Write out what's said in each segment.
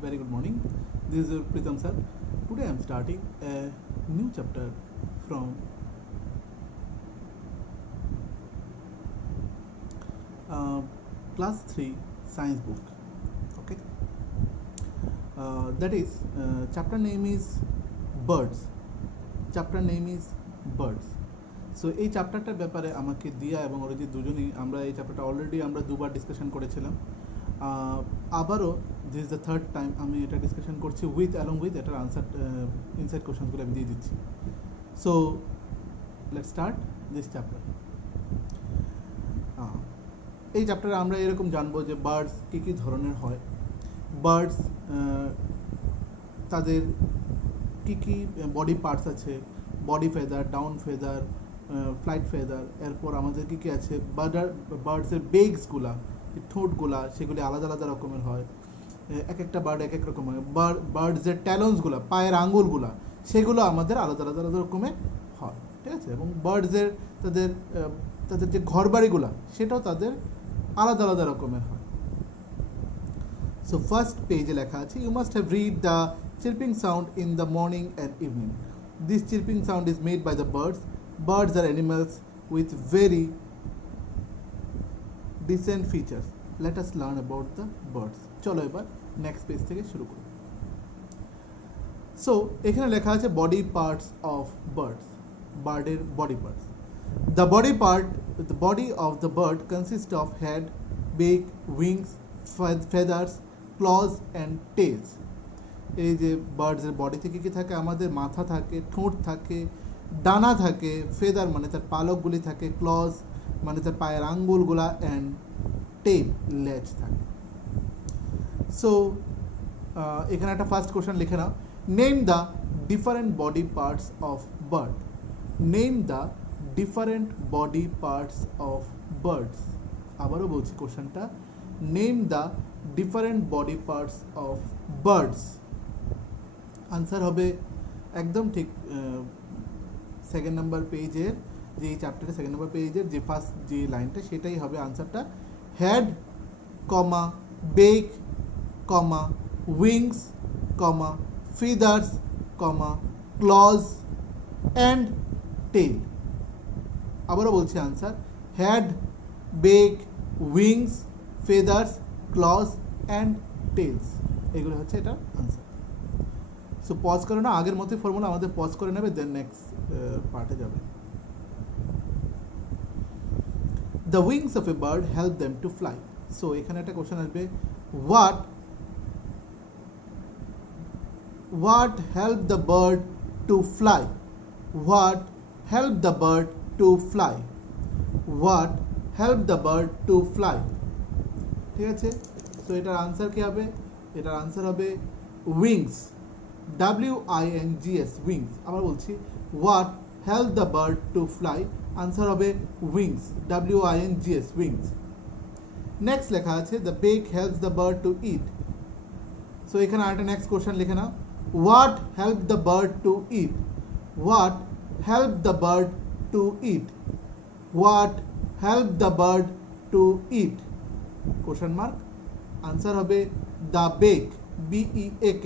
Very good morning. This is Pritam sir. Today I am starting a new chapter from uh, class 3 science book. Okay. That is chapter name is birds. Chapter name is birds. So এই চ্যাপ্টারটার ব্যাপারে আমাকে দিয়া এবং অরিজিৎ দুজনেই আমরা এই চ্যাপ্টারটা অলরেডি আমরা দুবার ডিসকাশন করেছিলাম। আবারও this is the third time আমি এটা ডিসকাশন করছি অ্যালং উইথ এটার আনসার ইনসাইড কোশ্চেনগুলো আমি দিয়ে দিচ্ছি। So let's start this chapter. এই চ্যাপ্টারে আমরা এরকম জানবো যে বার্ডস কী কী ধরনের হয়, বার্ডস তাদের কী কী বডি পার্টস আছে, body feather, down feather, flight feather, এরপর আমাদের কী কী আছে বার্ডসের বেগসগুলা, ঠোঁটগুলা সেগুলি আলাদা আলাদা রকমের হয়, এক একটা বার্ড এক এক রকম হয়, বার্ডসের ট্যালন্সগুলা পায়ের আঙুলগুলা সেগুলো আমাদের আলাদা আলাদা আলাদা রকমের হয়, ঠিক আছে। এবং বার্ডসের তাদের তাদের যে ঘরবাড়িগুলা সেটাও তাদের আলাদা আলাদা রকমের হয়। সো ফার্স্ট পেজে লেখা আছে, you must have read the chirping sound in the morning and evening. This chirping sound is made by the birds. Birds are animals with very decent features. Let us learn about the birds. চলো এবার next page থেকে শুরু করি। সো এখানে লেখা আছে body parts of birds, বার্ডের body parts. The body of the bird consists of head, beak, wings, feathers, claws and tails. এই যে বার্ডসের বডিতে কী কী থাকে, আমাদের মাথা থাকে, ঠোঁট থাকে, ডানা থাকে, ফেদার মানে তার পালকগুলি থাকে, ক্লজ মানে তার পায়ের আঙ্গুলগুলা, অ্যান্ড টেল লেজ থাকে। সো এখানে একটা ফার্স্ট কোশ্চেন লিখে নাও, name the different body parts of bird. Name the different body parts of birds. আবারও বলছি কোশ্চেনটা, name the different body parts of birds. Answer হবে একদম ঠিক সেকেন্ড নাম্বার পেজের, যে এই চ্যাপ্টারের সেকেন্ড নাম্বার পেজের যে ফার্স্ট যে লাইনটা সেটাই হবে আনসারটা। Head comma beak comma wings comma feathers comma claws and tail. আবারও বলছি answer, head beak wings feathers claws and tails, এগুলো হচ্ছে এটার আনসার। সো পজ করে না, আগের মতোই ফর্মুলা আমাদের পজ করে নেবে, দেন নেক্সট পার্টে যাবে। The wings of a bird help them to fly. So এখানে একটা কোশ্চেন আসবে, what help the bird to fly. What help the bird to fly. What help the bird to fly. ঠিক আছে। সো এটার আনসার কী হবে? এটার আনসার হবে উইংস, WINGS, উইংস। আবার বলছি, what help the bird to fly, answer হবে উইংস, WINGS, উইংস। নেক্সট লেখা আছে, the bake helps the bird two ইট। সো এখানে আরেকটা নেক্সট কোশ্চেন লিখে নাও, what help the bird two it. What help the bird two it. What help the bird two it, question mark. Answer হবে the bake, BEAK,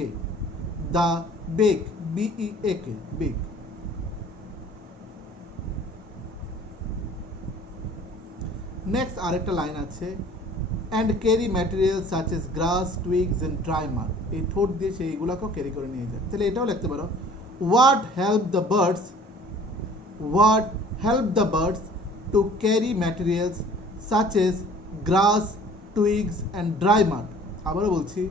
the bake, BEAK, bake. Next আরেকটা লাইন আছে, and carry material such as grass, twigs and dry মাড। এই ঠোঁট দিয়ে সেইগুলোকেও ক্যারি করে নিয়ে যায়। তাহলে এটাও লিখতে পারো, what help the birds, what help the birds to carry materials such as grass, twigs and dry mud. আবারও বলছি,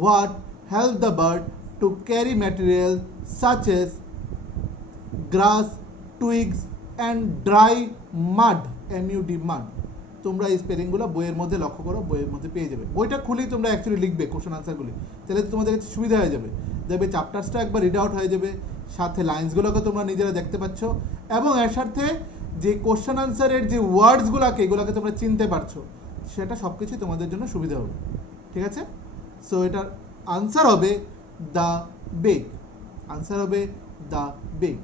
what help the bird to carry material such as grass, twigs and dry mud, MUD, mud. তোমরা এই স্পেলিংগুলো বইয়ের মধ্যে লক্ষ্য করো, বইয়ের মধ্যে পেয়ে যাবে। বইটা খুলেই তোমরা অ্যাকচুয়ালি লিখবে কোশ্চেন আনসারগুলি, তাহলে তোমাদের কাছে সুবিধা হয়ে যাবে। দেখবে চ্যাপ্টার্সটা একবার রিড আউট হয়ে যাবে, সাথে লাইন্সগুলোকে তোমরা নিজেরা দেখতে পাচ্ছ, এবং এর সাথে যে কোশ্চেন আনসারের যে ওয়ার্ডসগুলোকে এগুলোকে তোমরা চিনতে পারছো, সেটা সব কিছুই তোমাদের জন্য সুবিধা হবে। ঠিক আছে। সো এটার আনসার হবে দ্য বেক। আনসার হবে the beak.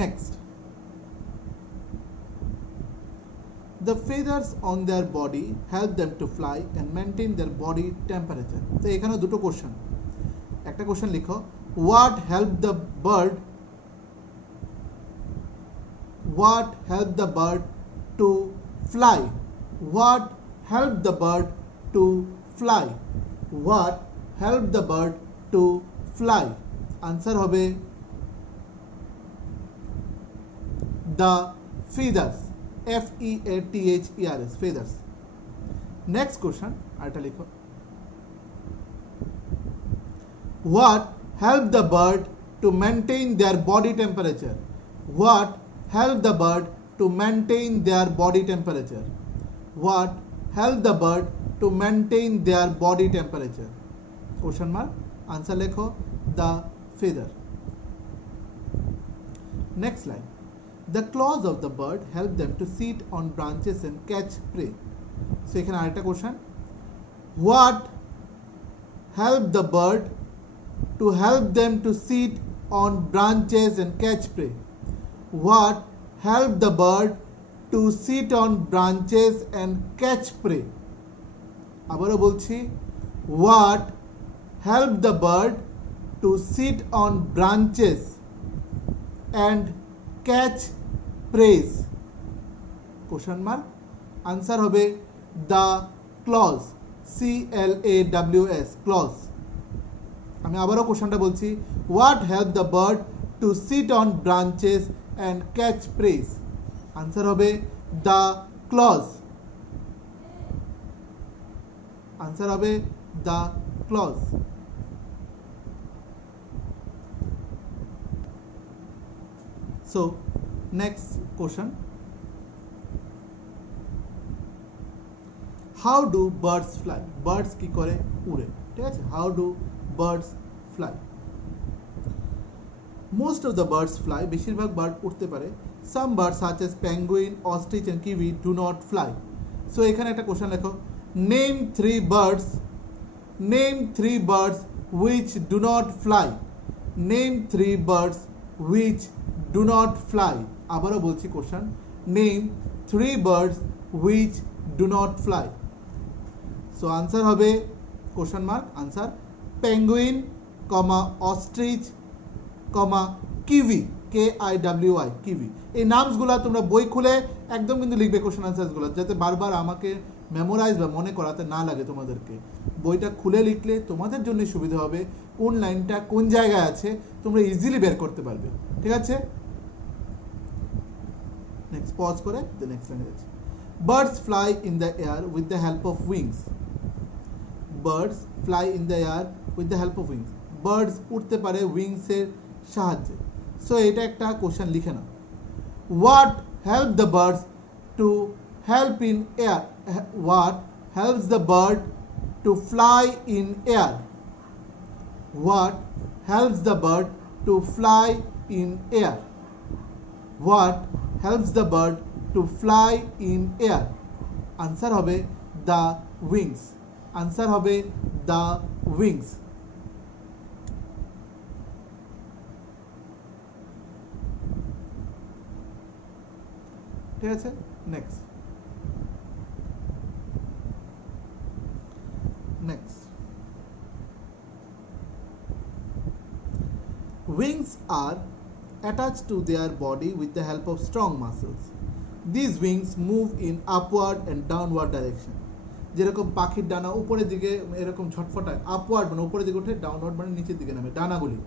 Next, The feathers on their body help them to fly and maintain their body temperature. তো এখানে দুটো কোশ্চেন, একটা কোশ্চেন লিখো, what help the bird to fly? What help the bird to fly? What help the bird to fly? Answer হবে the feathers, feathers, feathers. Next question, আরেকটা লিখো, what help the bird to maintain their body temperature? What help the bird to maintain their body temperature? What help the bird to maintain their body temperature? Question mark. Answer লেখো the feather. Next line. The claws of the bird help them to sit on branches and catch prey. So এখানে আরেকটা question. What help the bird to help them to sit on branches and catch prey? What help the bird to sit on branches and catch prey? আবারও বলছি, what help the bird to sit on branches and catch prey? Question mark. Answer হবে the claws, claws, claws. আমি আবারও কোশ্চেনটা বলছি, what help the bird to sit on branches and catch prey? Answer হবে the claws. Answer হবে the claws. So next question, how do birds fly? Birds কি করে? উড়ে, ঠিক আছে? How do birds fly? Most of the birds fly, বেশিরভাগ বার্ড উড়তে পারে. Some birds such as penguin, ostrich and kiwi do not fly. So এখানে একটা কোশ্চেন লেখো, name three birds which do not fly. Name three birds which do not fly. আবারও বলছি question, name three birds which do not fly. So answer হবে question mark, answer penguin, ostrich, kiwi, KIWI, kiwi. এই নামসগুলো তোমরা বই খুলে একদম কিন্তু লিখবে কোশ্চেন আনসারসগুলো, যাতে বারবার আমাকে মেমোরাইজ বা মনে করাতে না লাগে তোমাদেরকে। বইটা খুলে লিখলে তোমাদের জন্য সুবিধা হবে, কোন লাইনটা কোন জায়গায় আছে তোমরা ইজিলি বের করতে পারবে, ঠিক আছে? নেক্সট পজ করে the next লাইনে যাচ্ছি। Birds fly in the air with the help of wings. Birds fly in the air with the help of wings. Birds উড়তে পারে wings এর সাহায্যে। সো এটা একটা কোশ্চেন লিখে নাও। What help the birds to help in air? What helps the bird to fly in air? What helps the bird to fly in air? What helps the bird to fly in air? Answer হবে the wings. Answer হবে the wings. ঠিক আছে? Next. Wings are attached to their body with the help of strong muscles. These wings move in upward and downward direction. যেরকম পাখির ডানা উপরের দিকে এরকম ছটফটায়, আপওয়ার্ড মানে উপরের দিকে ওঠে, ডাউনওয়ার্ড মানে নিচের দিকে নামে, ডানাগুলি।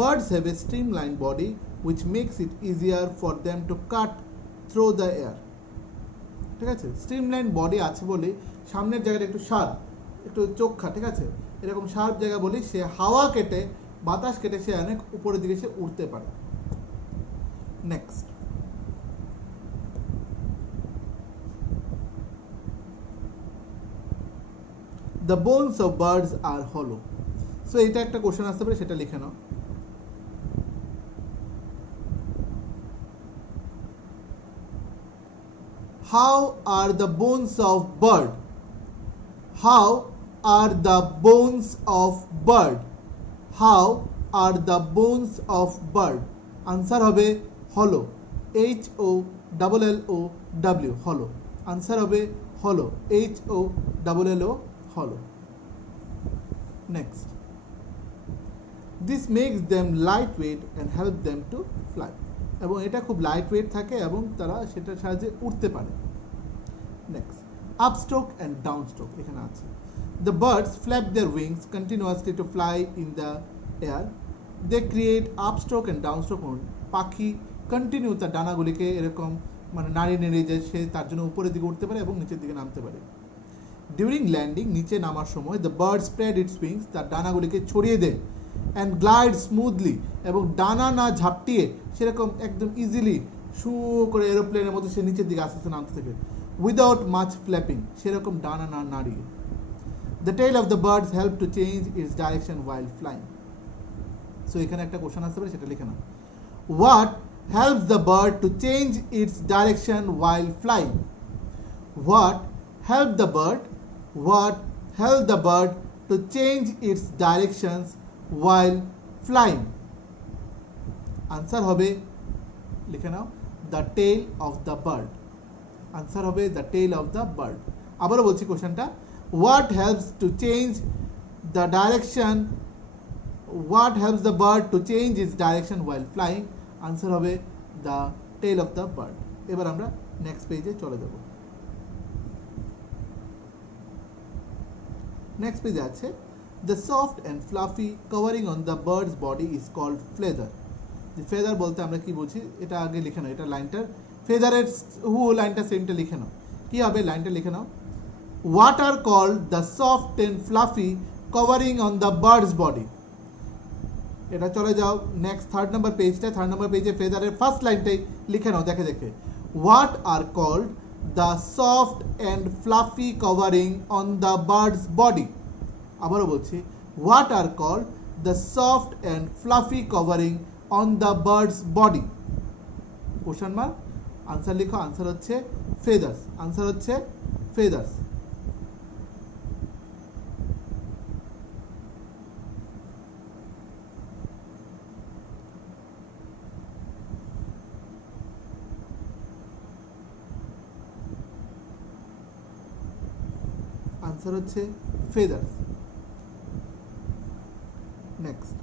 Birds have a streamlined body which makes it easier for them to cut through the air. ঠিক আছে? স্ট্রিমলাইন বডি আছে বলে সামনের জায়গাটা একটু শার্প, একটু চোখা, ঠিক আছে? এরকম শার্প জায়গা বলি সে হাওয়া কেটে, বাতাস কেটে সে অনেক উপরের দিকে সে উঠতে পারে। Next, the bones of birds are hollow. So এটা একটা কোশ্চেন আসতে পারে, সেটা লিখে নাও। How are the bones of bird? How are the bones of bird? How are the bones of bird? Answer হবে hollow. HOLLOW hollow आंसर হবে hollow HOLLOW hollow next this makes them lightweight and help them to fly এবং এটা খুব light weight থাকে এবং তারা সেটার সাহায্যে উঠতে পারে next upstroke and downstroke এখানে আছে the birds flap their wings continuously to fly in the air they create upstroke and downstroke পাখি কন্টিনিউ তার ডানাগুলিকে এরকম মানে নাড়িয়ে নেড়ে যায় সে তার জন্য উপরের দিকে উঠতে পারে এবং নিচের দিকে নামতে পারে ডিউরিং ল্যান্ডিং নিচে নামার সময় the bird spread it's wings তার ডানাগুলিকে ছড়িয়ে দেয় অ্যান্ড গ্লাইড স্মুথলি এবং ডানা না ঝাপটিয়ে সেরকম একদম ইজিলি শু করে এরোপ্লেনের মতো সে নিচের দিকে আস্তে আস্তে নামতে থাকে উইদাউট মাচ ফ্ল্যাপিং সেরকম ডানা না নাড়িয়ে the tail of the birds help to change its direction while flying so এখানে একটা কোশ্চেন আসতে পারে সেটা লিখে নাও what helps the bird to change its direction while flying what helps the bird to change its directions while flying answer hobe likhe nao the tail of the bird answer hobe the tail of the bird abaro bolchi question ta what helps to change the direction what helps the bird to change its direction while flying answer হবে the tail of the bird এবার আমরা নেক্সট পেজে চলে যাব নেক্সট পেজে আছে the soft and fluffy covering on the bird's body is called feather যে feather বলতে আমরা কি বুঝি এটা আগে লিখে নাও এটা লাইনটা feathered হু লাইনটা সেমটা লিখে নাও কি হবে লাইনটা লিখে নাও what are called the soft and fluffy covering on the bird's body এটা চলে যাও নেক্সট থার্ড নাম্বার পেজে ফেদারের ফার্স্ট লাইনটাই লিখে নাও দেখে দেখে what are called the soft and fluffy covering on the birds body আবারও বলছি what are called the soft and fluffy covering on the birds body question mark answer লিখো আনসার হচ্ছে ফেদার্স आंसर হচ্ছে feathers next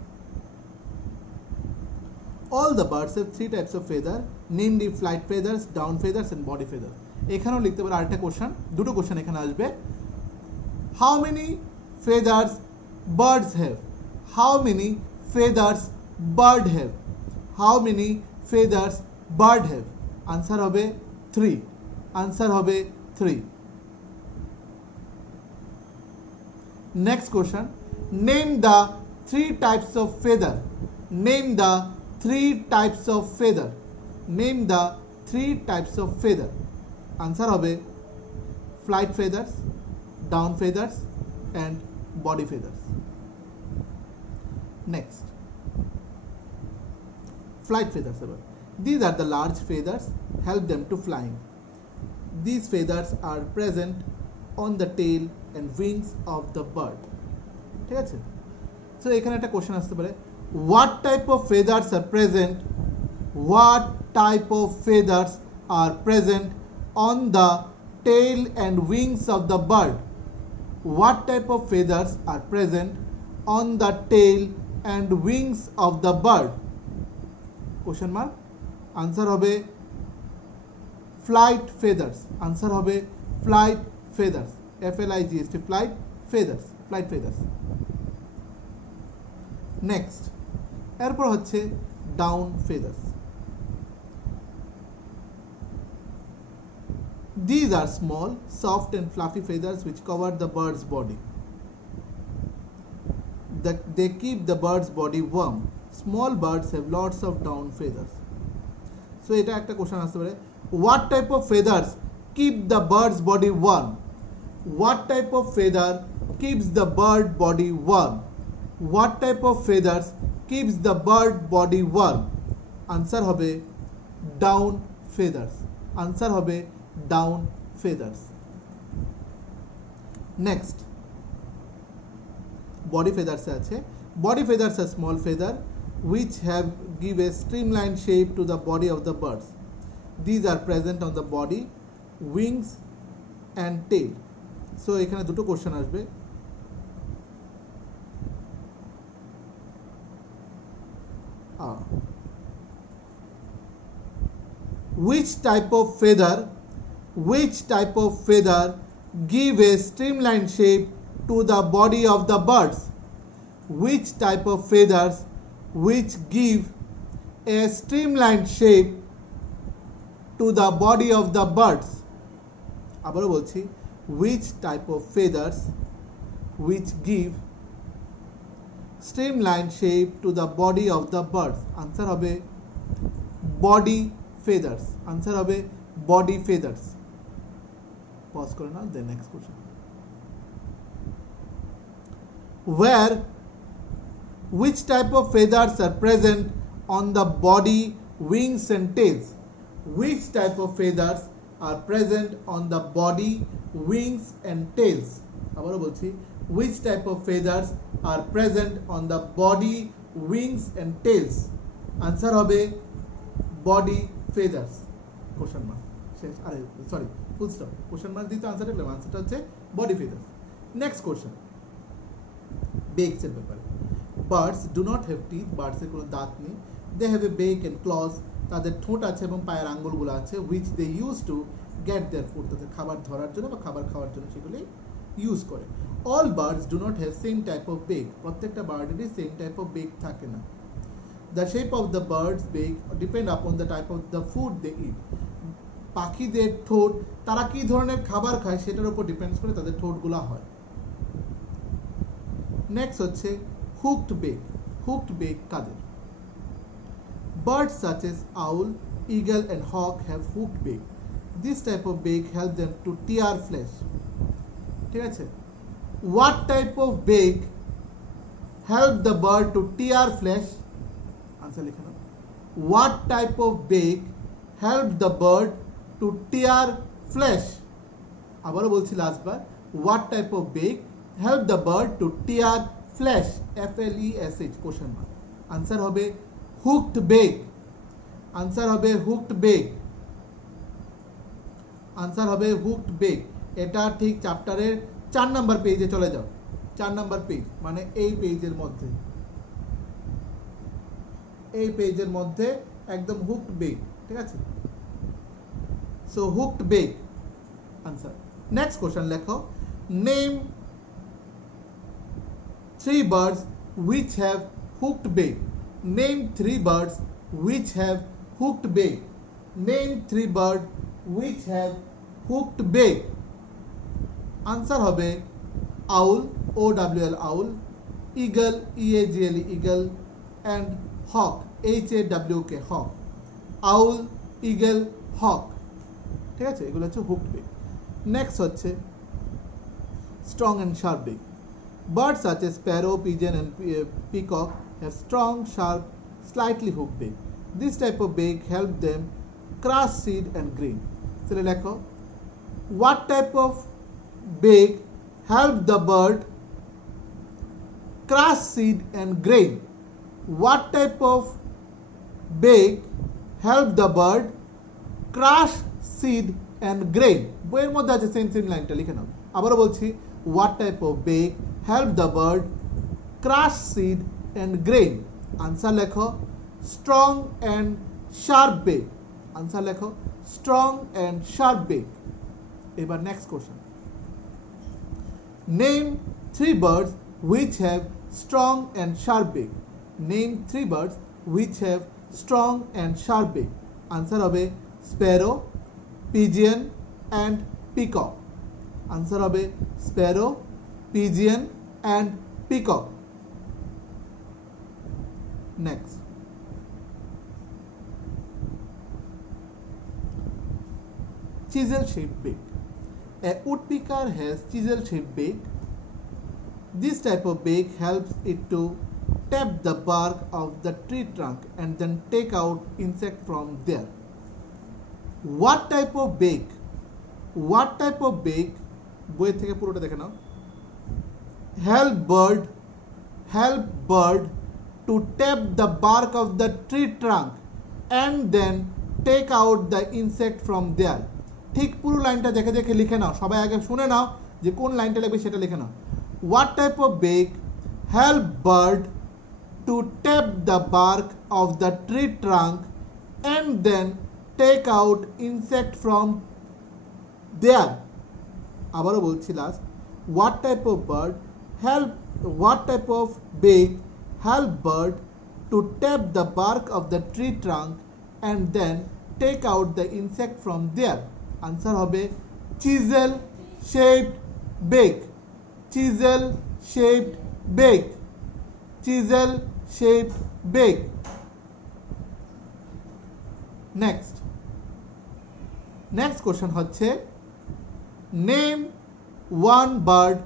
all the birds have three types of feather namely flight feathers down feathers and body feathers এখানেও লিখতে পারো আরেকটা কোশ্চেন দুটো কোশ্চেন এখানে আসবে how many feathers birds have how many feathers bird have how many feathers bird have answer হবে 3 Next question. Name the three types of feather. Name the three types of feather. Name the three types of feather. Answer hobe flight feathers, down feathers, and body feathers. Next. Flight feathers. These are the large feathers. Help them to flying. These feathers are present on the tail and wings of the bird ঠিক আছে সো এখানে একটা question আসতে পারে what type of feathers are present on the tail and wings of the bird what type of feathers are present on the tail and wings of the bird question mark answer হবে flight feathers answer হবে flight feathers FLIGST flight feathers next এরপর হচ্ছে down feathers these are small soft and fluffy feathers which cover the bird's body they keep the bird's body warm small birds have lots of down feathers so এটা একটা question আসতে পারে what type of feathers keep the bird's body warm what type of feather keeps the bird body warm what type of feathers keeps the bird body warm answer hobe down feathers answer hobe down feathers next body feathers আছে body feathers are small feather which have give a streamlined shape to the body of the birds These are present on the body, wings and tail. So এখানে দুটো কোশ্চেন আসবে। Which type of feather give a streamlined shape to the body of the birds? Which type of feathers which give a streamlined shape to the body of the birds? আবারও বলছি, which type of feathers which give streamlined shape to the body of the birds? Answer হবে body feathers. Answer হবে body feathers. Pause করে নাও, then next question. Which type of feathers are present on the body, wings and tails? Which type of feathers are present on the body, wings and tails? আবারও বলছি, which type of feathers are present on the body, wings and tails? Answer হবে body feathers. Question mark শেষ, আরে sorry full stop, question mark দিতে আনসারটা পেলাম, আনসারটা হচ্ছে body feathers. Next question, beaks এর ব্যাপারে। Birds do not have teeth, বার্ডসের কোনো দাঁত নেই। They have a beak and claws, তাদের ঠোঁট আছে এবং পায়ের আঙ্গুলগুলো আছে, which they use to get their food, তাদের খাবার ধরার জন্য বা খাবার খাওয়ার জন্য সেগুলি ইউজ করে। All birds do not have same type of beak, প্রত্যেকটা বার্ডেরই সেম টাইপ অফ বেক থাকে না। The shape of the birds beak depend upon the type of the food they eat, পাখিদের ঠোঁট তারা কী ধরনের খাবার খায় সেটার উপর ডিপেন্ডস করে তাদের ঠোঁটগুলো হয়। নেক্সট হচ্ছে hooked bake. Hooked bake Quader? Birds such as owl, eagle and hawk have hooked beak. This type of beak helps them to tear flesh. ঠিক আছে? What type of beak help the bird to tear flesh? Answer লিখে নাও। What type of beak help the bird to tear flesh? আবারও বলছি লাস্ট বার, what type of beak help the bird to tear flesh? FLESH question mark. Answer হবে hooked beak. Answer হবে hooked beak. Answer হবে hooked bake. এটা ঠিক চ্যাপ্টারের 4 নাম্বার পেজে চলে যাও। 4 নাম্বার পেজ মানে এই পেজের মধ্যে, এই পেজের মধ্যে একদম হুকড বেক। ঠিক আছে, so hooked beak answer. Next question লেখো, name 3 birds which have hooked beak. Name 3 birds which have hooked beak. Name 3 birds which have hooked beak. Answer হবে owl, OWL owl, eagle, EAGLE eagle and hawk, HAWK hawk. Owl, eagle, hawk. ঠিক আছে, এগুলো হচ্ছে hooked beak. Next হচ্ছে strong and sharp beak. Birds such as sparrow, pigeon and peacock have strong, sharp, slightly hooked beak. This type of beak helps them crush seed and grain. So লেখো, what type of beak help the bird crush seed and grain? What type of beak help the bird crush seed and grain? বইয়ের মধ্যে আছে সেম লাইনটা লিখে নাও। আবারও বলছি, what type of beak help the bird crush seed and grain? Answer লেখো strong and sharp beak. Answer লেখো strong and sharp beak. এবার next question, name 3 birds which have strong and sharp beak. Name 3 birds which have strong and sharp beak. Answer হবে sparrow, pigeon and peacock. Answer হবে sparrow, pigeon and peacock. Next, chisel shaped beak. A woodpecker has chisel shaped beak. This type of beak helps it to tap the bark of the tree trunk and then take out insect from there. What type of beak? What type of beak? বই থেকে পুরোটা দেখে নাও। help bird to tap the bark of the tree trunk and then take out the insect from there. ঠিক পুরো লাইনটা দেখে দেখে লিখে নাও, সবাই আগে শুনে নাও যে কোন লাইনটা লিখবে সেটা লিখে নাও। What type of beak help bird to tap the bark of the tree trunk and then take out insect from there. আবারও বলছি last, what type of bird help what type of beak help bird to tap the bark of the tree trunk and then take out the insect from there. Answer hobe chisel shaped beak. Chisel shaped beak. Chisel shaped beak. Next question হচ্ছে name one bird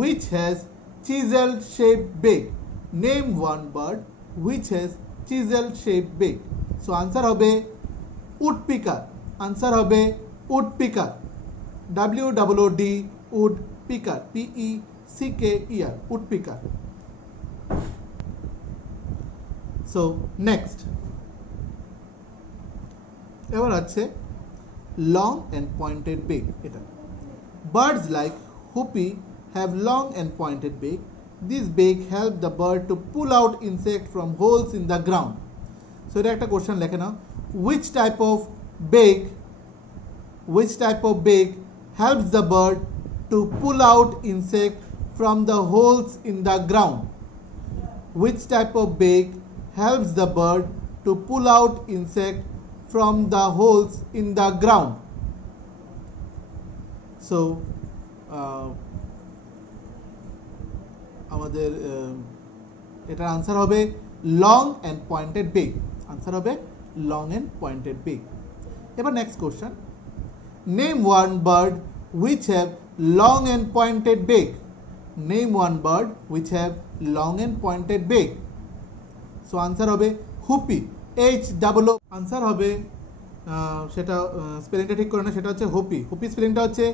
which has chisel shaped beak. Name one bird which has chisel shaped beak. So answer hobe woodpecker. Answer hobe woodpecker. WOOD woodpecker. PECKER woodpecker. So next এবার আছে long and pointed beak. এটা birds like hoopie have long and pointed beak. This beak help the bird to pull out insect from holes in the ground. So এটা একটা কোশ্চেন লেখে নাও, which type of beak helps the bird to pull out insect from the holes in the ground? Which type of beak helps the bird to pull out insect from the holes in the ground? So আমাদের এটার answer হবে long and pointed beak. Answer হবে long and pointed beak. এবার next question, name one bird which have long and pointed beak. Name one bird which have long and pointed beak. So answer হবে hoopoe, HOO। Answer হবে সেটা স্পেলিংটা ঠিক করে না, সেটা হচ্ছে হোপি। হোপি স্পেলিংটা হচ্ছে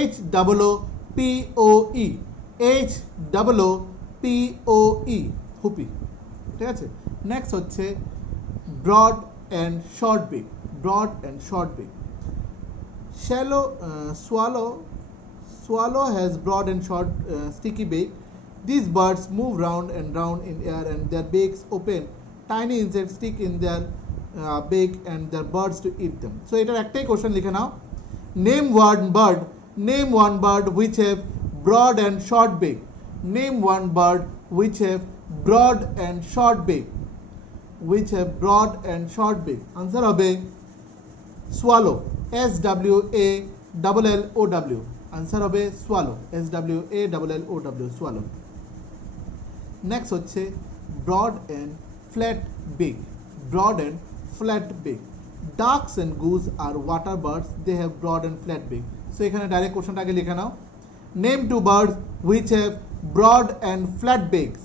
HOOPOE, HOOPOE, হুপি। ঠিক আছে। নেক্সট হচ্ছে ব্রড অ্যান্ড শর্ট বিক। ব্রড অ্যান্ড শর্ট বিক। Swallow has broad and short sticky beak. These birds move round and round in air and their beaks open. Tiny insects stick in their beak and their birds to eat them. So এটার একটাই কোশ্চেন লিখে নাও, name one bird which have broad and short beak. Name one bird which have broad and short beak. Which have broad and short beak. Answer হবে swallow, SWALLOW. Answer হবে swallow, SWALLOW, swallow. Next হচ্ছে broad and flat beak. Broad and flat beak. Ducks and goose are water birds. They have broad and flat beak. So এখানে ডাইরেক্ট কোশ্চেনটা আগে লিখে নাও, name two birds which have broad and flat beaks.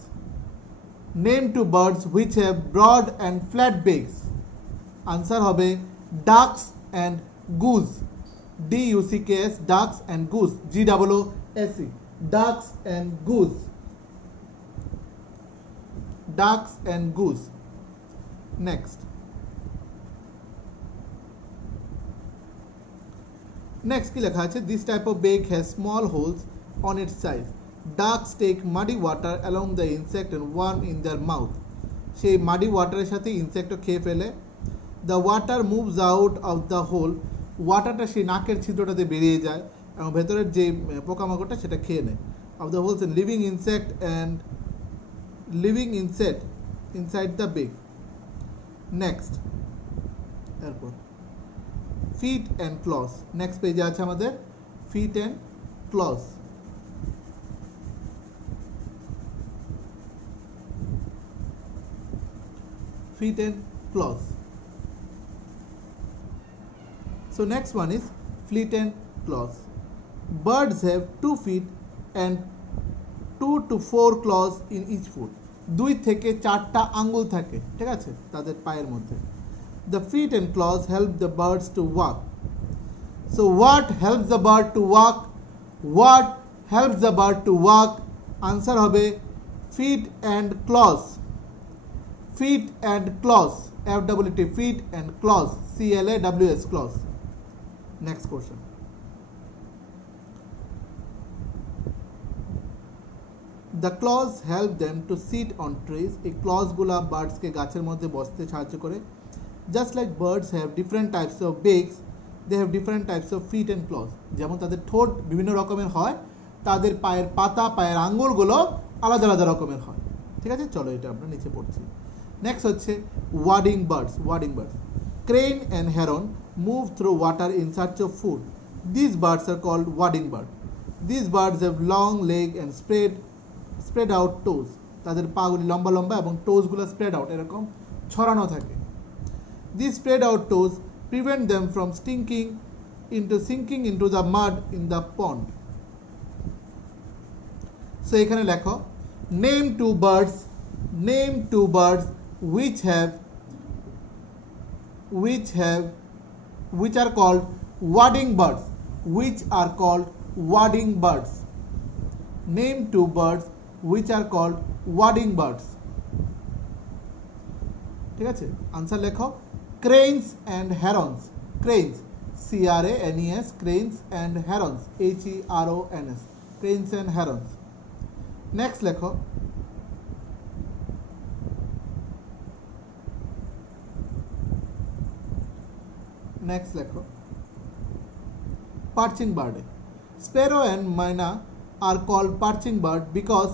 Name two birds which have broad and flat beaks. Answer হবে ducks and goose. DUCKS, ducks and goose. GOOSE, ducks and goose. Ducks and goose. Next কি লেখা আছে, this type of beak has small holes on its sides. Ducks take muddy water along the insect and worm in their mouth. সেই muddy ওয়াটারের সাথে ইনসেক্টও খেয়ে ফেলে। The water moves out of the hole. ওয়াটারটা সেই নাকের ছিদ্রটাতে বেরিয়ে যায় এবং ভেতরের যে পোকামাকড়টা সেটা খেয়ে নেয়। Of the holes and living insect inside the beak. Next এরপর ফিট অ্যান্ড ক্লজ। নেক্সট পেজে আছে আমাদের feet and claws. Feet and claws. So next one is feet and claws. Birds have 2 feet and 2 to 4 claws in each foot. 2 থেকে 4টা আঙ্গুল থাকে, ঠিক আছে, তাদের পায়ের মধ্যে। The feet and claws help the birds to walk. So what helps the bird to walk? What helps the bird to walk? Answer হবে feet and claws. Feet and claws, FEET, feet and claws, CLAWS, claws. Next question. The claws help them to sit on trees. এই claws গুলা birds কে গাছের মধ্যে বসতে সাহায্য করে. Just like birds have different types of beaks, they have different types of feet and claws. যেমন তাদের ঠোঁট বিভিন্ন রকমের হয়, তাদের পায়ের পাতা, পায়ের আঙ্গুলগুলো আলাদা আলাদা রকমের হয়. ঠিক আছে, চলো এটা আমরা নিচে পড়ছি. নেক্সট হচ্ছে wading birds. Wading birds, crane and heron move through water in search of food. These birds are called wading bird. These birds have long leg and spread out toes. তাদের পাগুলি লম্বা লম্বা এবং টোজগুলো স্প্রেড আউট এরকম ছড়ানো থাকে. These spread out toes prevent them from sinking into the mud in the pond. So এখানে লেখো, name two birds which are called wading birds. Which are called wading birds. Name two birds which are called wading birds. ঠিক আছে, আনসার লেখো, cranes and herons. Cranes, CRANES, cranes and herons, HERONS, cranes and herons. Next লেখো, perching bird. Sparrow and myna are called perching bird because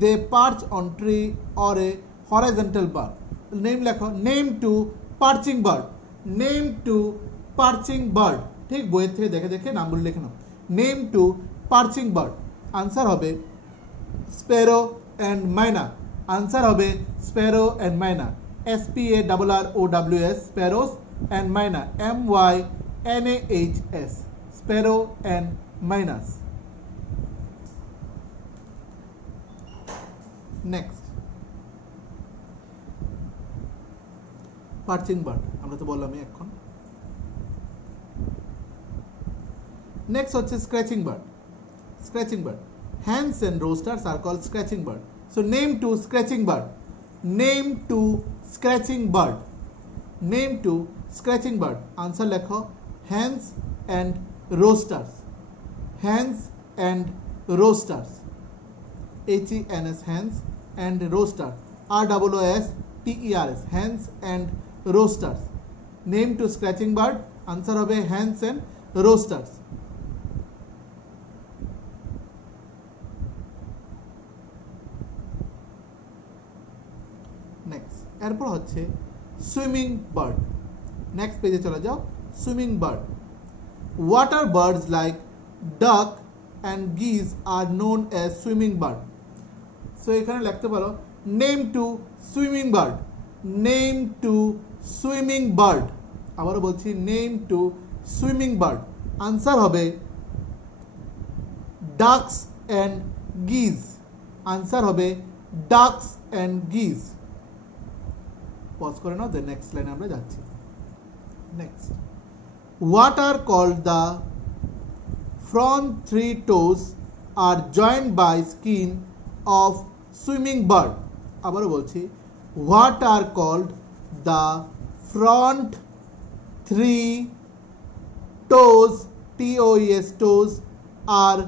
they perch on tree or a horizontal bar. Name লেখো, name two perching bird. Name two perching bird. ঠিক বইয়ের থেকে দেখে দেখে নামগুলো লিখে নাও. Name two perching bird. Answer হবে Sparrow and মাইনা. আনসার হবে Sparrow and Maina. SPARROWS, sparrows, and myna, MYNAHS, sparrow and mynas. Next, perching bird আমরা তো বললামই এখন. নেক্সট হচ্ছে scratching bird. Scratching bird, hens and roosters are called scratching bird. So name two scratching bird. Name two scratching bird. Name two scratching bird. Answer লেখো, hens and roosters. Hens and roosters. HENS, hens and rooster. ROOSTERS, hens and roosters. Name two scratching bird. Answer হবে hens and roosters. Next, এরপর হচ্ছে swimming bird. Next পেজে চলে যাও. Swimming bird. Water birds like duck and geese are known as swimming bird. So এখানে লিখতে পারো, name two swimming bird. Name two swimming bird. আবারও বলছি, name two swimming bird. Answer হবে ডাকস অ্যান্ড গিজ. আনসার হবে ducks and geese. Pause করে নাও, then next লাইনে আমরা যাচ্ছি. Next, what are called the front three toes are joined by skin of swimming bird. আবারও বলছি, what are called the front three toes, TOES, toes, are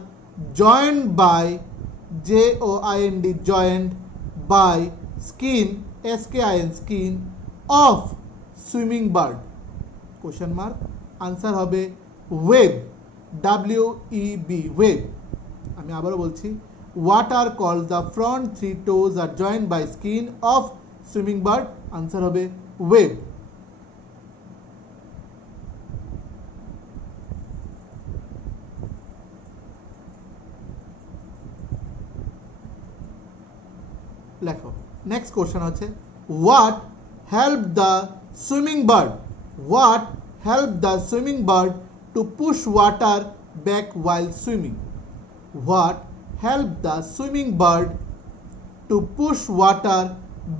joined by JOIND, joined by skin, SKIN, skin of swimming bird. Question mark. Answer হবে web, WEB, web. আমি আবারও বলছি, what are called the front three toes are joined by skin of swimming bird. Answer হবে ওয়েব. লেখো. Next question হচ্ছে, what helped the swimming bird? What helped the swimming bird to push water back while swimming? What helped the swimming bird to push water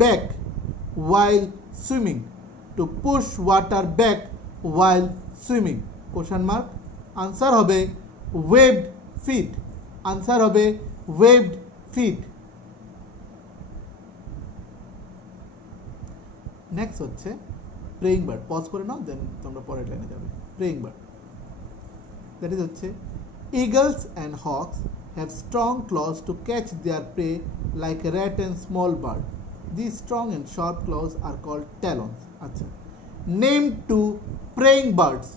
back while swimming? To push water back while swimming. Question mark. Answer হবে webbed feet. Answer হবে webbed feet. Next হচ্ছে praying bird. Pause করে নাও, দেন তোমরা পরের লাইনে যাবে। Praying bird that is হচ্ছে eagles and hawks have strong claws to catch their prey like a rat and small bird. These strong and sharp claws are called talons. আচ্ছা, name two praying birds.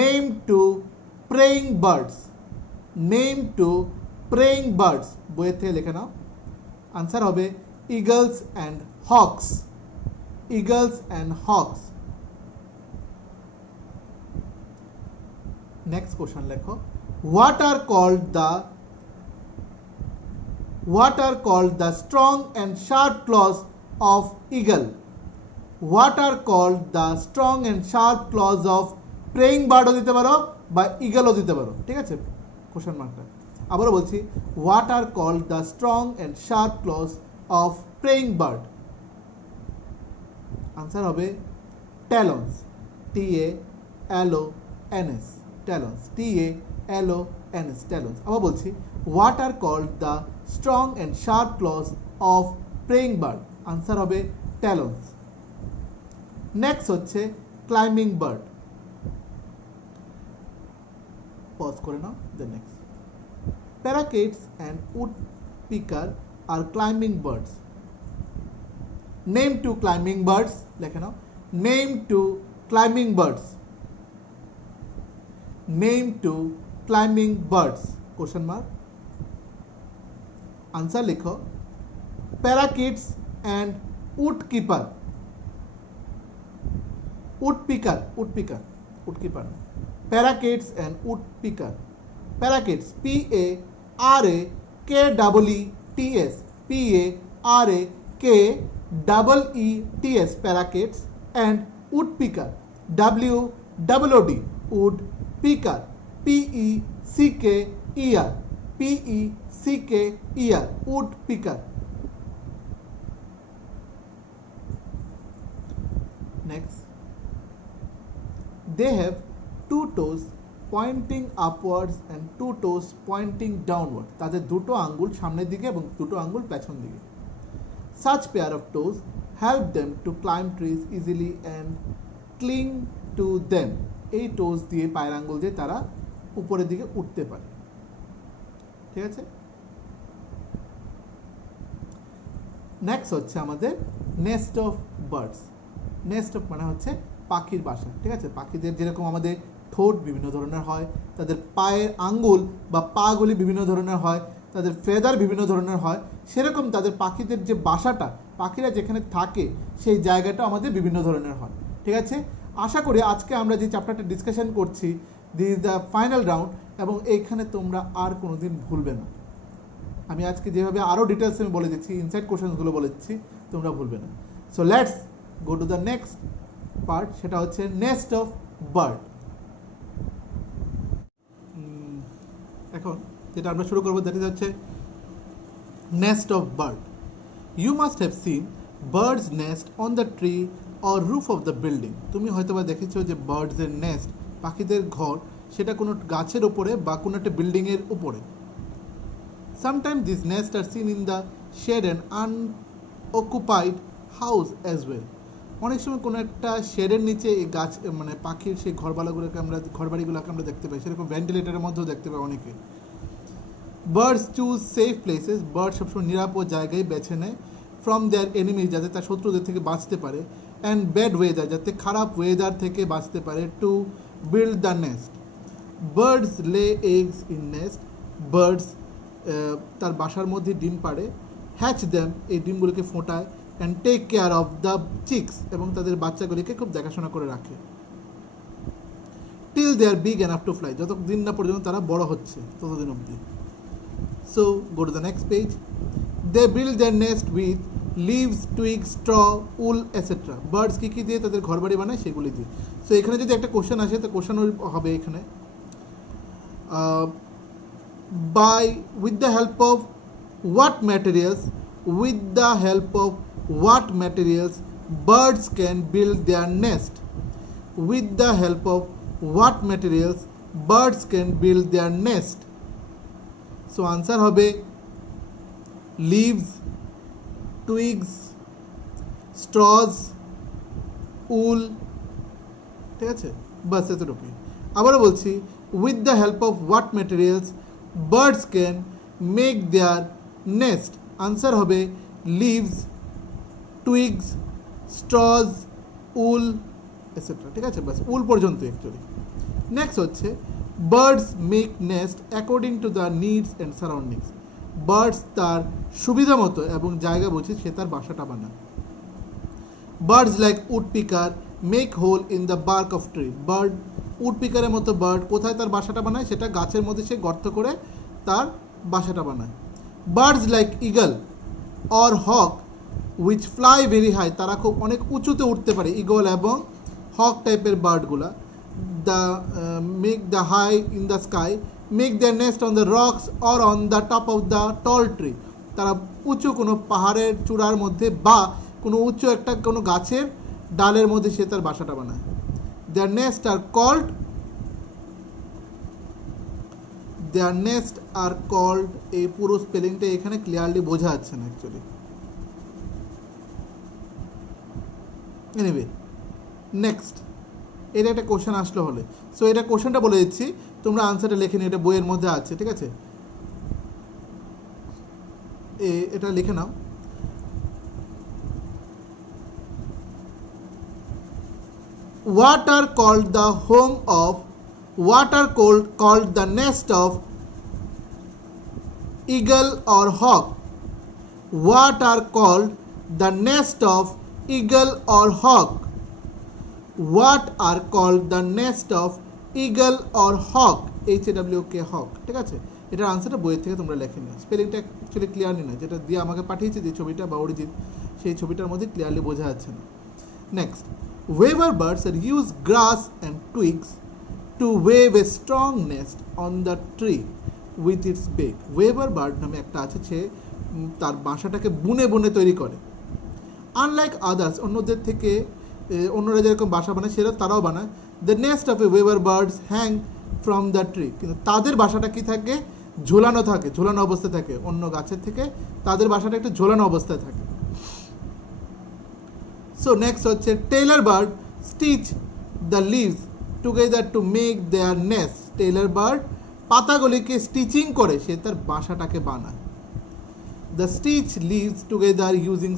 Name two praying birds. Name two praying birds. বইয়ে থেকে লিখে নাও। আনসার হবে eagles and hawks. Eagles and hawks. Next question লেখো। What are called the strong and sharp claws of eagle? What are called the strong and sharp claws of praying bird ও দিতে পারো বা eagle ও দিতে পারো, ঠিক আছে, কোশ্চেন মার্কটা। আবারও বলছি, what are called the strong and sharp claws of praying bird? Answer হবে talons. T-A-L-O-N-S. talons. T-A-L-O-N-S. talons. আবার বলছি, what are called the strong and sharp claws of praying bird? Answer হবে talons. নেক্সট হচ্ছে climbing bird. Pause করে নাও, the next. Parakeets and woodpecker are climbing birds. Name two climbing birds. লিখে নাও, name two climbing birds. Name two climbing birds. Question mark. Answer লিখো, parakeets and woodpecker. Woodpecker. Parakeets and woodpecker. Parakeets. P-A-R-A-K-E-E-T-S. P-A-R-A-K-E-E-T-S. Parakeets and woodpecker. W-O-O-D. Woodpecker. P-E-C-K-E-R. P-E-C-K-E-R. Woodpecker. Next. They have two toes pointing upwards and two toes pointing downward. তাদের দুটো আঙ্গুল সামনের দিকে এবং দুটো আঙ্গুল পেছন দিকে। Such pair of toes help them to climb trees easily and cling to them. এই টোজ দিয়ে, পায়ের আঙ্গুল দিয়ে তারা উপরের দিকে উঠতে পারে, ঠিক আছে। নেক্সট হচ্ছে আমাদের nest of birds. Nest of মানে হচ্ছে পাখির বাসা, ঠিক আছে। পাখিদের যেরকম আমাদের ঠোঁট বিভিন্ন ধরনের হয়, তাদের পায়ের আঙ্গুল বা পাগুলি বিভিন্ন ধরনের হয়, তাদের ফেদার বিভিন্ন ধরনের হয়, সেরকম তাদের পাখিদের যে বাসাটা, পাখিরা যেখানে থাকে সেই জায়গাটা আমাদের বিভিন্ন ধরনের হয়, ঠিক আছে। আশা করি আজকে আমরা যে চ্যাপ্টারটা ডিসকাশন করছি, দিস দ্য ফাইনাল রাউন্ড, এবং এইখানে তোমরা আর কোনোদিন ভুলবে না। আমি আজকে যেভাবে আরও ডিটেলস আমি বলে দিচ্ছি, ইনসাইড কোশ্চেনগুলো বলে দিচ্ছি, তোমরা ভুলবে না। So let's go to the next part, সেটা হচ্ছে নেস্ট অফ বার্ড। এখন যেটা আমরা শুরু করবো, দ্যাট ইজ হচ্ছে nest of bird. You must have seen birds nest on the tree or roof of the building. তুমি হয়তো বা দেখেছো যে বার্ডসের নেস্ট, পাখিদের ঘর, সেটা কোনো গাছের ওপরে বা কোনো একটা বিল্ডিংয়ের উপরে। Sometimes these nests are seen in the shade and unoccupied house as well. অনেক সময় কোনো একটা শেডের নিচে এই গাছ, মানে পাখির সেই ঘরবালাগুলোকে আমরা, ঘরবাড়িগুলোকে আমরা দেখতে পাই, সেরকম ভেন্টিলেটারের মধ্যেও দেখতে পাই অনেকে। Birds choose safe places. Bird সবসময় নিরাপদ জায়গায় বেছে নেয়। ফ্রম দেয়ার এনিমি, যাতে তার শত্রুদের থেকে বাঁচতে পারে। অ্যান্ড ব্যাড ওয়েদার, যাতে খারাপ ওয়েদার থেকে বাঁচতে পারে। To build the nest. Birds লে এগস ইন নেস্ট। বার্ডস তার বাসার মধ্যে ডিম পাড়ে। হ্যাচ দ্যাম, এই ডিমগুলোকে ফোটায়। And take care of the chicks, এবং তাদের বাচ্চাগুলিকে খুব দেখাশোনা করে রাখে। Till they are big enough to fly, যতদিন না পর্যন্ত তারা বড় হচ্ছে ততদিন অবধি। So go to the next page. They build their nest with leaves, twig, straw, wool etcetera. Birds কী কী দিয়ে তাদের ঘরবাড়ি বানায় সেগুলি দিয়ে। সো এখানে যদি একটা কোশ্চেন আসে, তো কোশ্চেন হবে এখানে, with the help of what materials birds can build their nest? With the help of what materials birds can build their nest? So answer হবে leaves, twigs, straws, উল, ঠিক আছে, বাস এতটুকুই। আবারও বলছি, with the help of what materials birds can make their nest, answer হবে লিভস, টুইগস, স্ট্রজ, উল এটসেট্রা, ঠিক আছে, বাস উল পর্যন্ত অ্যাকচুয়ালি। নেক্সট হচ্ছে birds make nest according to the needs and surroundings, birds তার সুবিধা মতো এবং জায়গা বুঝে সে তার বাসাটা বানায়। Birds like woodpecker make hole in the bark of tree, bird উডপিকারের মতো বার্ড কোথায় তার বাসাটা বানায়, সেটা গাছের মধ্যে সে গর্ত করে তার বাসাটা বানায়। Birds like eagle or hawk which fly very high, তারা খুব অনেক উঁচুতে উঠতে পারে, ইগল এবং হক টাইপের বার্ডগুলা, the make the high in the sky, make the nest on the rocks or on the top of the tall tree, তারা উঁচু কোনো পাহাড়ের চূড়ার মধ্যে বা কোনো উঁচু একটা কোনো গাছের ডালের মধ্যে সে তার বাসাটা বানায়। Their nest are called, their nest are called, এই পুরো স্পেলিংটা এখানে ক্লিয়ারলি বোঝা যাচ্ছে না অ্যাকচুয়ালি। এনিওয়ে, নেক্সট, এটা একটা কোশ্চেন আসলো হলে, সো এটা কোশ্চেনটা বলে দিচ্ছি, তোমরা আনসারটা লিখে নিও, এটা বইয়ের মধ্যে আছে, ঠিক আছে, এটা লিখে নাও। What are called the home of, what are called the nest of eagle or hawk? What are called the nest of eagle or hawk? What are called the nest of eagle or hawk? HAWK hawk, ঠিক আছে, এটার আনসারটা বইয়ের থেকে তোমরা লিখে নিও, স্পেলিংটা অ্যাকচুয়ালি ক্লিয়ারলি না, যেটা দিয়ে আমাকে পাঠিয়েছে যে ছবিটা বা অরিজিন, সেই ছবিটার মধ্যে ক্লিয়ারলি বোঝা যাচ্ছে না। Next, weaver birds are use grass and twigs to weave a strong nest on the tree with its beak. weaver bird নামে একটা আছে, সে তার বাসাটাকে বুনে বুনে তৈরি করে। আনলাইক আদার্স, অন্যদের থেকে অন্যরা যেরকম বাসা বানায় সেটা তারাও বানায়। The nest of A weaver birds hang from the tree, কিন্তু তাদের বাসাটা কি থাকে, ঝোলানো থাকে, ঝোলানো অবস্থায় থাকে, অন্য গাছের থেকে তাদের বাসাটা একটু ঝোলানো অবস্থায় থাকে। So next হচ্ছে tailor bird stitch the leaves together to make their nest, tailor bird পাতাগুলিকে স্টিচিং করে সে তার বাসাটাকে বানায়। The stitch leaves together using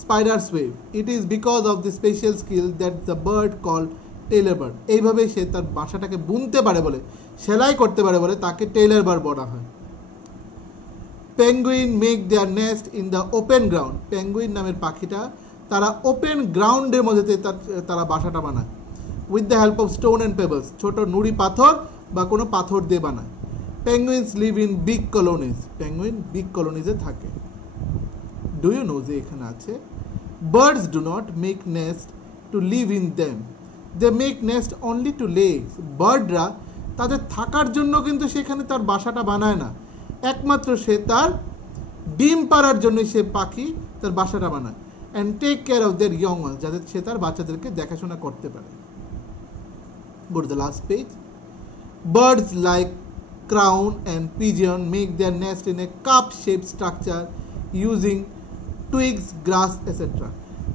spiders web, it is because of the special skill that the bird called tailor bird, এইভাবে সে তার বাসাটাকে বুনতে পারে বলে, সেলাই করতে পারে বলে তাকে টেইলর বার্ড বলা হয়। Penguin make their nest in the open ground, penguin নামের পাখিটা তারা ওপেন গ্রাউন্ডের মধ্যে তারা বাসাটা বানায়। With the help of stone and pebbles, ছোট নুড়ি পাথর বা কোনো পাথর দিয়ে বানায়। Penguins live in big colonies, penguin big কলোনিজে থাকে। ডু ইউ নো, যে এখানে আছে, birds do not make nest to live in them, they make nest only to lay eggs, বার্ডরা তাদের থাকার জন্য কিন্তু সেখানে তার বাসাটা বানায় না, একমাত্র সে তার ডিম পাড়ার জন্য সে পাখি তার বাসাটা বানায়। and take care of their young ones, যাতে সে তার বাচ্চাদেরকে দেখাশোনা করতে পারে। Go to the last page. Birds like crown and pigeon make their nest in a cup-shaped structure using twigs, grass, etc.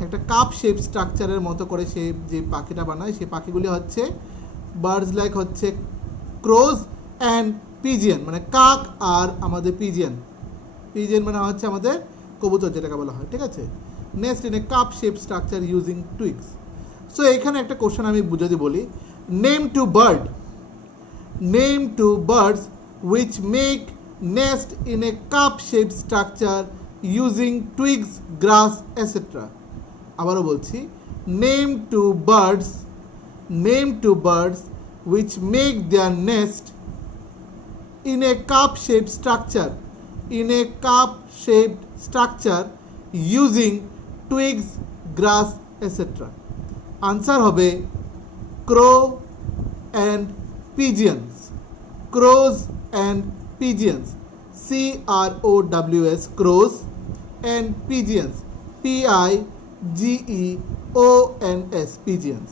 একটা কাপ শেপ স্ট্রাকচারের মতো করে সে যে পাখিটা বানায়, সেই পাখিগুলি হচ্ছে বার্ডস লাইক হচ্ছে ক্রোজ অ্যান্ড পিজিয়ন, মানে কাক আর আমাদের পিজিয়ন, পিজিয়ন মানে হচ্ছে আমাদের কবুতর যেটাকে বলা হয়, ঠিক আছে। Nest in a cup shape structure using twigs. So এখানে একটা কোশ্চেন আমি যদি বলি, name two birds which make nest in a cup shaped structure using twigs, grass, etc. আবারও বলছি, name two birds which make their nest in a cup shaped structure using twigs, grass, etc. Answer হবে crow and pigeons, crows and pigeons, CROWS, crows and pigeons, PIGEONS, pigeons,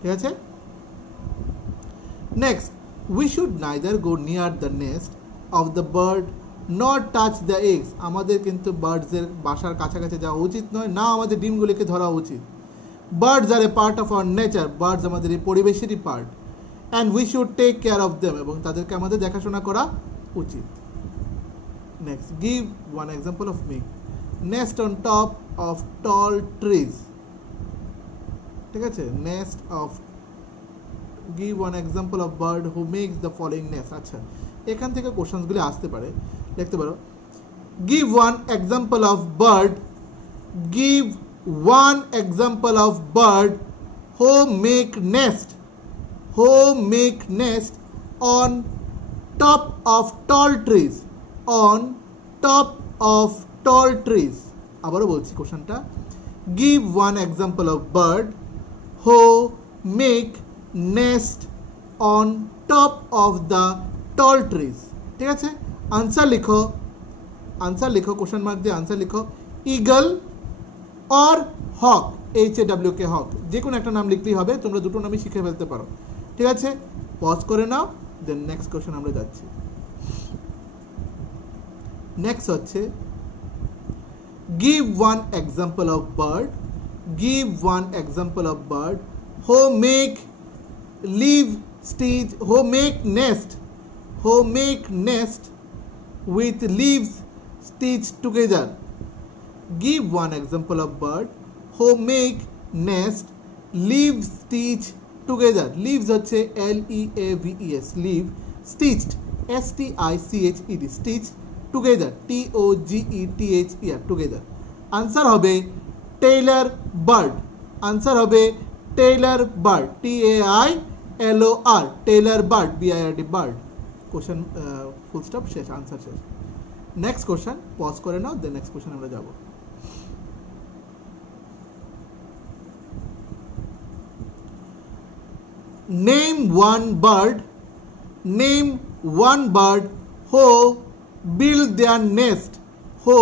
ঠিক আছে। Next, we should neither go near the nest of the bird nor touch the eggs, আমাদের কিন্তু বার্ডসের বাসার কাছাকাছি যাওয়া উচিত নয়, না আমাদের ডিমগুলিকে ধরা উচিত। Birds are a part of our nature, birds আমাদের এই পরিবেশেরই part, and we should take care of them, এবং তাদেরকে আমাদের দেখাশোনা করা উচিত। Next, give one example of make nest on top of tall trees. ঠিক আছে, nest of, give one example of bird who makes the following nest. আচ্ছা, এখান থেকে কোশ্চেন্সগুলি আসতে পারে, দেখতে পারো। Give one example of bird, give one example of bird who make nest, who make nest on top of tall trees, on top of tall trees. আবারও বলছি কোশ্চেনটা, give one example of bird who make nest on top of the tall trees. ঠিক আছে, answer লিখো, answer লিখো, question mark দিয়ে answer লিখো। Eagle or hawk, HAWK hawk, যে কোনো একটা নাম লিখতেই হবে, তোমরা দুটো নামই শিখে ফেলতে পারো। ঠিক আছে, পজ করে নাও, দেন নেক্সট কোশ্চেন আমরা যাচ্ছি। নেক্সট হচ্ছে, give one example of bird, give one example of bird who make leaf stitch, who make nest, who make nest with leaves stitched together. Give one example of bird who make nest leaves stitched together. Leaves হচ্ছে LEAVES, leave, stitched STICHED, stitched together TOGETHER, together. Answer হবে Taylor bird, answer হবে Taylor bird, TAILOR, Taylor bird, BIRD, bird. Question full stop, শেষ, আনসার শেষ। Next question, pause করে নাও, then next question আমরা যাব। Name one bird, name one bird who build their nest, who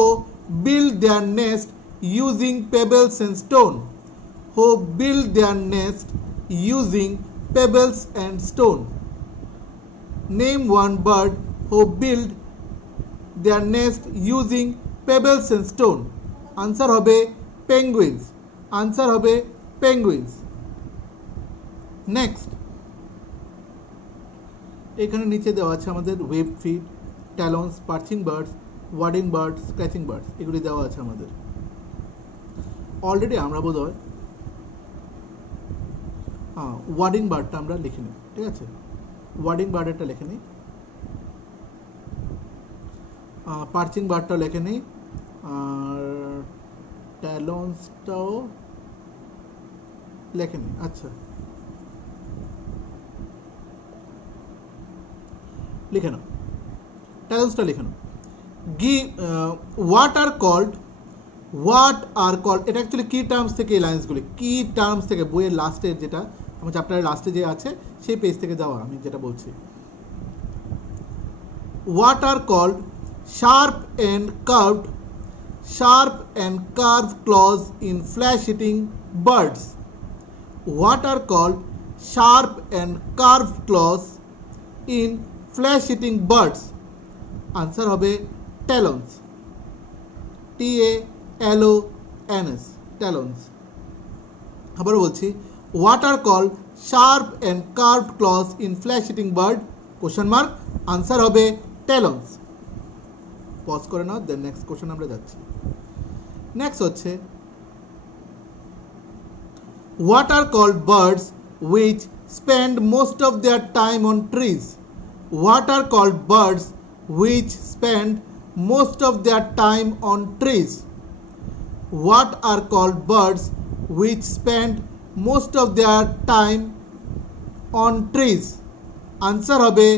build their nest using pebbles and stone, who build their nest using pebbles and stone. Name one bird who build their nest using pebbles and stone. Answer হবে penguins, answer হবে penguins. Next, এখানে নিচে দেওয়া আছে আমাদের web feet, talons, perching birds, ওয়ার্ডিং birds, scratching birds, এগুলি দেওয়া আছে আমাদের। অলরেডি আমরা বোধ হয় ওয়ার্ডিং বার্ডটা আমরা লিখে নিই। ঠিক আছে, ওয়ার্ডিং বার্ডেরটা লেখে নিই, পার্চিং বার্ডটাও লেখে নিই, আর ট্যালন্সটাও লেখে নিই। আচ্ছা, লিখে নাও, ট্যালন্সটা লিখে নাও। What are called, what are called, এটা অ্যাকচুয়ালি কি টার্মস থেকে এই লাইন্সগুলি, কি টার্মস থেকে, বইয়ের লাস্টের, যেটা আমার চ্যাপ্টারের লাস্টে যে আছে সেই পেজ থেকে যাওয়া, আমি যেটা বলছি। What are called sharp and curved, sharp and curved claws in flesh eating birds. What are called sharp and curved claws in flesh eating birds. Answer হবে ট্যালন্স, TALONS, ট্যালন্স। আবারও বলছি, what are called sharp and curved claws in flesh eating bird, question mark, answer হবে talons। Pause করে নাও, then next question আমরা যাচ্ছি। Next হচ্ছে, what are called birds which spend most of their time on trees? What are called birds which spend most of their time on trees? What are called birds which spend most of their time on trees? Answer হবে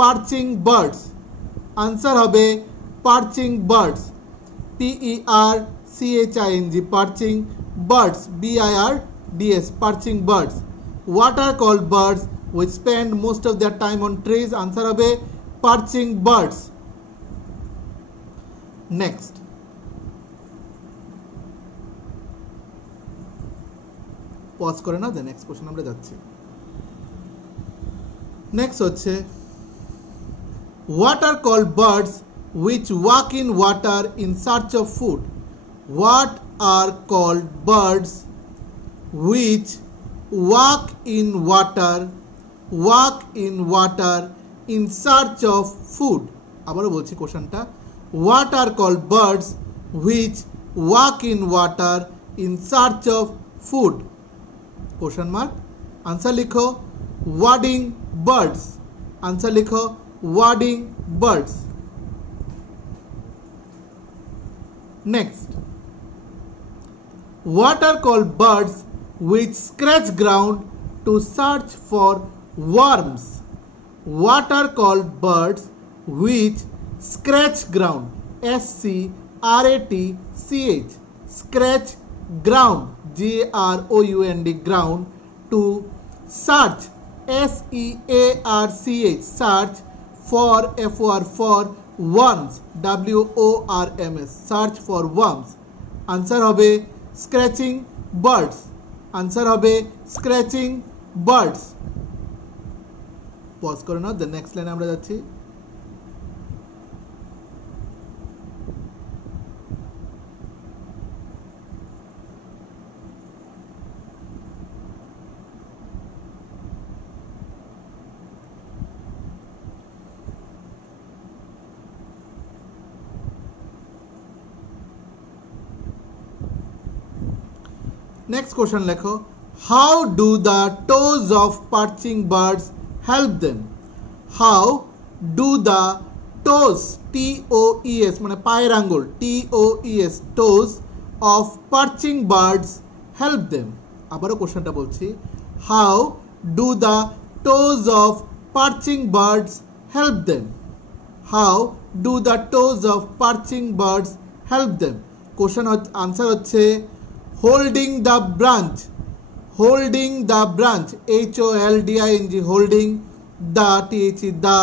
perching birds, answer হবে perching birds, PERCHING, perching birds, BIRDS, perching birds. What are called birds which spend most of their time on trees? Answer হবে perching birds. Next, pause করে না, দেন next question আমরা যাচ্ছি। Next হচ্ছে, what are called birds which walk in water in search of food? What are called birds which walk in water in search of food. আবারও বলছি কোশ্চেনটা, what are called birds which walk in water in search of food? question mark. Answer लिखो wading birds. Answer लिखो wading birds. Next, what are called birds which scratch ground to search for worms? What are called birds which scratch ground? SCRATCH, scratch ground, GROUND, ground, to search, SEARCH, search, for for worms, WORMS, search for worms. Answer হবে scratching birds. Answer হবে scratching birds. Pause করে নাও, the next লাইনে আমরা যাচ্ছি। Next question লেখো, how do the toes of perching birds help them? How do the toes, TOES, মানে পায়ের আঙ্গুল, TOES, toes of perching birds help them? আবারও কোশ্চেনটা বলছি, how do the toes of perching birds help them? How do the toes of perching birds help them? Question answer হচ্ছে holding the branch, holding the branch, HOLDING, holding the, the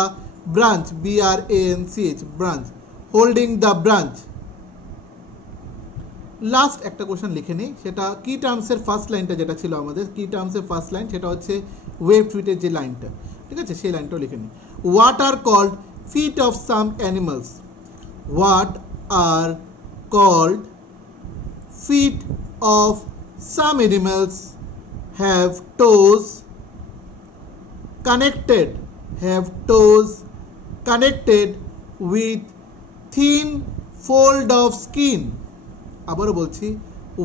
branch, BRANCH, branch, holding the branch. Last একটা কোশ্চেন লিখে নিই, সেটা কি টার্মসের ফার্স্ট লাইনটা যেটা ছিল আমাদের, কি টার্মসের ফার্স্ট লাইন সেটা হচ্ছে ওয়েভ ফিটের যে লাইনটা, ঠিক আছে, সেই লাইনটাও লিখে নিই। What are called feet of some animals? What are called feet of some animals have toes connected, with thin fold of skin. আবারও বলছি,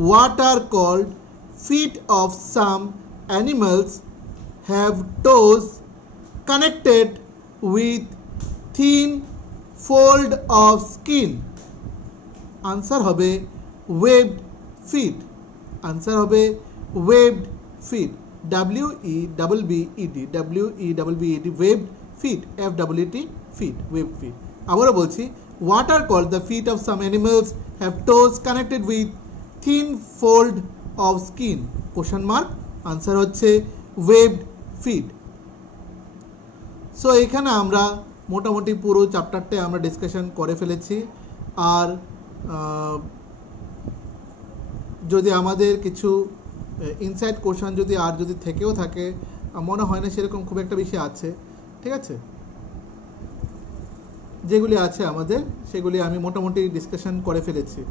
what are called feet of some animals have toes connected with thin fold of skin? Answer হবে webbed feet. Answer হবে webbed feet, WEBBED, webbed feet, FEET, feet, webbed feet. আবারও বলছি, what are called the feet of some animals have toes connected with thin fold of skin? question mark. Answer হচ্ছে webbed feet. So এখানে আমরা মোটামুটি পুরো চ্যাপ্টারটা আমরা ডিসকাশন করে ফেলেছি। আর যদি আমাদের কিছু ইনসাইড কোশ্চেন যদি থেকেও থাকে, মনে হয় না সেরকম খুব একটা বেশি আছে, ঠিক আছে, যেগুলি আছে আমাদের সেগুলি আমি মোটামুটি ডিসকাশন করে ফেলেছি।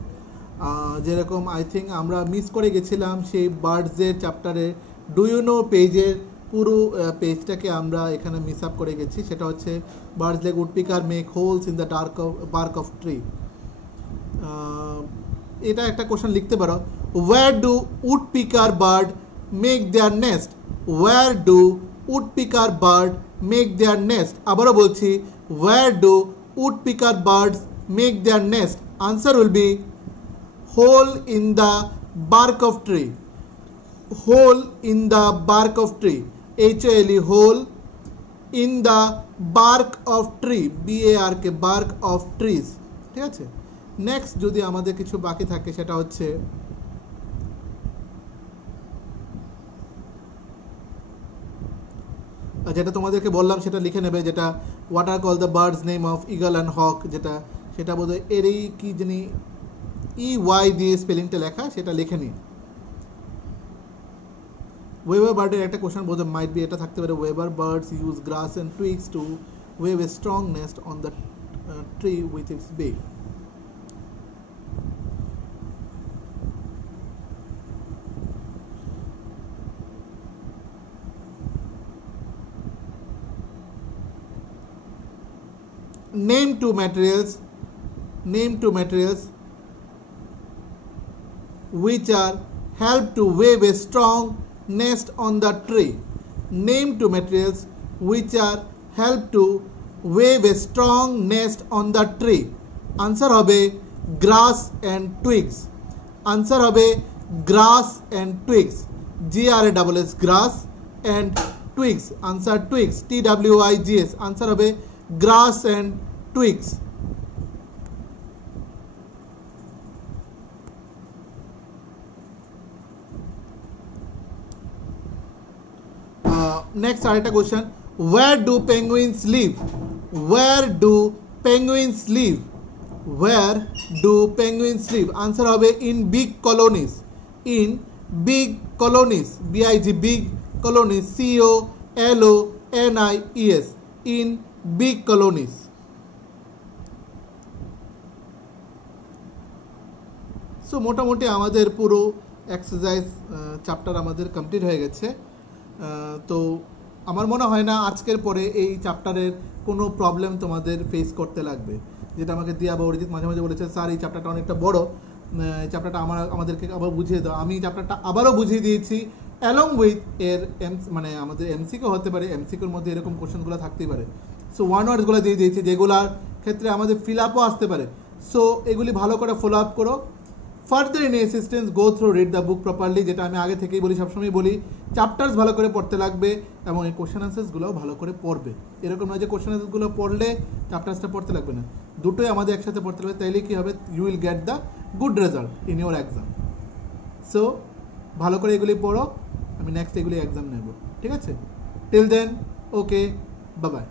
যেরকম আই থিঙ্ক আমরা মিস করে গেছিলাম সেই বার্ডসের চ্যাপ্টারে ডু ইউ নো পেজের পুরো পেজটাকে আমরা এখানে মিস আপ করে গেছি। সেটা হচ্ছে birds like woodpecker make holes in the bark of tree. এটা একটা কোশ্চেন লিখতে পারো, where do woodpecker bird make their nest? Where do woodpecker bird make their nest? আবারও বলছি, where do woodpecker birds make their nest? Answer will be hole in the bark of tree. Hole in the bark of tree, HOLE, hole in the bark of tree, BARK, bark of trees, ঠিক আছে। নেক্সট যদি আমাদের কিছু বাকি থাকে সেটা হচ্ছে যেটা তোমাদেরকে বললাম সেটা লিখে নেবে, যেটা what are call the birds name of eagle and hawk, সেটা বোধহয় এরই কি জানি EY দিয়ে স্পেলিংটা লেখা, সেটা লিখে নিই। ওয়েবার বার্ডের একটা কোশ্চেন বোধহয় মাইট বি এটা থাকতে পারে, weaver birds use grass and twigs to weave a strong nest on the tree with its beak. name two materials which are help to weave a strong nest on the tree. Name two materials which are help to weave a strong nest on the tree. Answer হবে grass and twigs. Answer হবে grass and twigs. GRASS grass and twigs. Answer twigs. TWIGS. Answer হবে grass and twigs. Next আরেকটা question, where do penguins live? Where do penguins live? Where do penguins live? Answer হবে in big colonies. In big colonies. BIG big colonies. COLONIES. In big colonies. So মোটামুটি আমাদের পুরো exercise chapter আমাদের কমপ্লিট হয়ে গেছে। তো আমার মনে হয় না আজকের পরে এই চ্যাপ্টারের কোনো প্রবলেম তোমাদের ফেস করতে লাগবে। যেটা আমাকে দিয়া বা অরিজিৎ মাঝে মাঝে বলেছে, স্যার এই চ্যাপ্টারটা অনেকটা বড়, চ্যাপ্টারটা আমাদেরকে আবার বুঝিয়ে দাও। আমি চ্যাপ্টারটা আবারও বুঝিয়ে দিয়েছি অ্যালং উইথ এর মানে আমাদের এমসিকিউ হতে পারে, এমসিকিউর মধ্যে এরকম কোশ্চেনগুলো থাকতেই পারে। সো ওয়ান ওয়ার্ডসগুলো দিয়ে দিয়েছি, যেগুলোর ক্ষেত্রে আমাদের ফিল আপও আসতে পারে। সো এগুলি ভালো করে ফলো আপ করো। Further in assistance go through read the book properly, যেটা আমি আগে থেকেই বলি, সবসময় বলি, চ্যাপ্টার্স ভালো করে পড়তে লাগবে এবং এই কোশ্চেন আনসার্সগুলোও ভালো করে পড়বে। এরকম নয় যে কোশ্চেন আনসার্সগুলো পড়লে চ্যাপ্টার্সটা পড়তে লাগবে না, দুটোই আমাদের একসাথে পড়তে লাগবে, তাইলে কী হবে, you will get the good result in your exam. So ভালো করে এগুলি পড়ো, আমি নেক্সট এগুলি এক্সাম নেব, ঠিক আছে? টিল দেন, ওকে, বাই বাই।